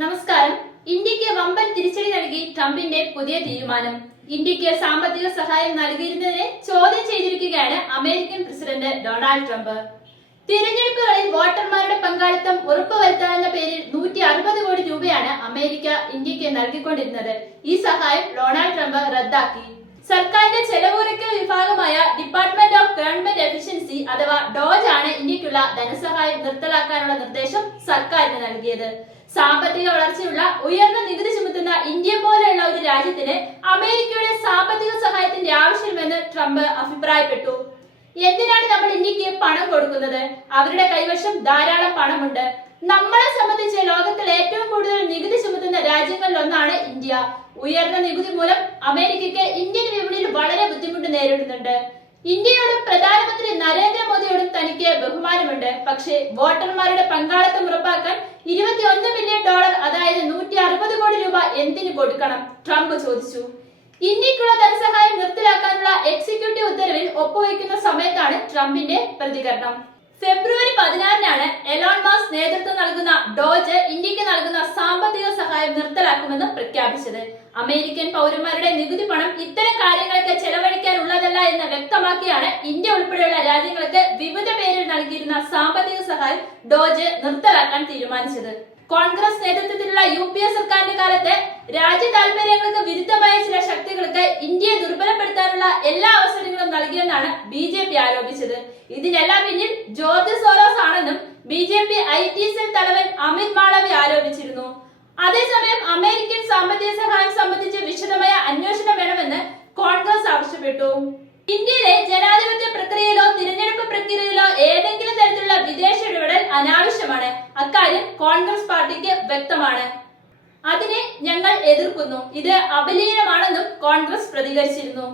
നമസ്കാരം. ഇന്ത്യക്ക് വമ്പൻ തിരിച്ചടി നൽകി ട്രംപിന്റെ പുതിയ തീരുമാനം. ഇന്ത്യക്ക് സാമ്പത്തിക സഹായം നൽകിയിരുന്നതിനെ ചോദ്യം ചെയ്തിരിക്കുകയാണ് അമേരിക്കൻ പ്രസിഡന്റ് ഡൊണാൾഡ് ട്രംപ്. തിരഞ്ഞെടുപ്പുകളിൽ വോട്ടർമാരുടെ പങ്കാളിത്തം ഉറപ്പുവരുത്താനെന്ന പേരിൽ 160 കോടി രൂപയാണ് അമേരിക്ക ഇന്ത്യക്ക് നൽകിക്കൊണ്ടിരുന്നത്. ഈ സഹായം ഡൊണാൾഡ് ട്രംപ് റദ്ദാക്കി. സർക്കാരിന്റെ ചെലവ് കുറയ്ക്കൽ വിഭാഗമായ ഡിപ്പാർട്ട്മെന്റ് ഓഫ് ഗവൺമെന്റ് എഫിഷ്യൻസി അഥവാ ഡോജ് ആണ് ഇന്ത്യക്കുള്ള ധനസഹായം നിർത്തലാക്കാനുള്ള നിർദ്ദേശം സർക്കാരിന് നൽകിയത്. സാമ്പത്തിക വളർച്ചയുള്ള ഉയർന്ന നികുതി ചുമത്തുന്ന ഇന്ത്യ പോലെയുള്ള ഒരു രാജ്യത്തിന് അമേരിക്കയുടെ സാമ്പത്തിക സഹായത്തിന്റെ ആവശ്യമെന്ന് ട്രംപ് അഭിപ്രായപ്പെട്ടു. എന്തിനാണ് നമ്മൾ ഇന്ത്യക്ക് പണം കൊടുക്കുന്നത്? അവരുടെ കൈവശം ധാരാളം പണമുണ്ട്. നമ്മളെ സംബന്ധിച്ച് ലോകത്തിൽ ഏറ്റവും കൂടുതൽ നികുതി ചുമത്തുന്ന രാജ്യങ്ങളിൽ ഒന്നാണ് ഇന്ത്യ. ഉയർന്ന നികുതി മൂലം അമേരിക്കയ്ക്ക് ഇന്ത്യൻ വിപണിയിൽ വളരെ ബുദ്ധിമുട്ട് നേരിടുന്നുണ്ട്. ഇന്ത്യയോടും പ്രധാനമന്ത്രി നരേന്ദ്രമോദിയോടും തനിക്ക് ബഹുമാനമുണ്ട്. പക്ഷേ വോട്ടർമാരുടെ പങ്കാളിത്തം ഉറപ്പാക്കാൻ $21 മില്യൺ, അതായത് 160 കോടി രൂപ എന്തിനു കൊടുക്കണം? ട്രംപ് ചോദിച്ചു. ഇന്ത്യക്കുള്ള ധനസഹായം നിർത്തലാക്കാനുള്ള എക്സിക്യൂട്ടീവ് ഉത്തരവിൽ ഒപ്പുവയ്ക്കുന്ന സമയത്താണ് ട്രംപിന്റെ പ്രതികരണം. ഫെബ്രുവരി 16-നാണ് എലോൺ മസ്ക് നേതൃത്വം നൽകുന്ന ഡോജ് ഇന്ത്യക്ക് നൽകുന്ന സാമ്പത്തിക സഹായം നിർത്തലാക്കുമെന്ന് പ്രഖ്യാപിച്ചത്. അമേരിക്കൻ പൗരന്മാരുടെ നികുതി പണം ഇത്തരം കാര്യങ്ങൾക്ക് ചെലവഴിക്കാനുള്ളതല്ല എന്ന് വ്യക്തമാക്കിയാണ് ഇന്ത്യ ഉൾപ്പെടെയുള്ള രാജ്യങ്ങൾക്ക് വിവിധ പേരിൽ നൽകിയിരുന്ന സാമ്പത്തിക സഹായം ഡോജ് നിർത്തലാക്കാൻ തീരുമാനിച്ചത്. കോൺഗ്രസ് നേതൃത്വത്തിലുള്ള UPA സർക്കാരിന്റെ കാലത്ത് രാജ്യ താൽപര്യങ്ങൾക്ക് വിരുദ്ധമായ ചില ശക്തികൾക്ക് ഇന്ത്യയെ ദുർബലപ്പെടുത്താനുള്ള എല്ലാ അവസരങ്ങളും നൽകിയെന്നാണ് BJP ആരോപിച്ചത്. ഇതിനെല്ലാം പിന്നിൽ ജോർജ് സോറോസ് ആണെന്നും BJP IT സെൽ തലവൻ അമിത് മാളവ്യ ആരോപിച്ചിരുന്നു. അതേസമയം അമേരിക്കൻ സാമ്പത്തിക സഹായം സംബന്ധിച്ച് വിശദമായ അന്വേഷണം വേണമെന്ന് കോൺഗ്രസ് ആവശ്യപ്പെട്ടു. ഇന്ത്യയിലെ ജനാധിപത്യ പ്രക്രിയയിലോ തിരഞ്ഞെടുപ്പ് പ്രക്രിയയിലോ ഏതെങ്കിലും തരത്തിലുള്ള വിദേശ ഇടപെടൽ അനാവശ്യമാണ്. അക്കാര്യം കോൺഗ്രസ് പാർട്ടിക്ക് വ്യക്തമാണ്. അതിനെ ഞങ്ങൾ എതിർക്കുന്നു. ഇത് അപലീനമാണെന്നും കോൺഗ്രസ് പ്രതികരിച്ചിരുന്നു.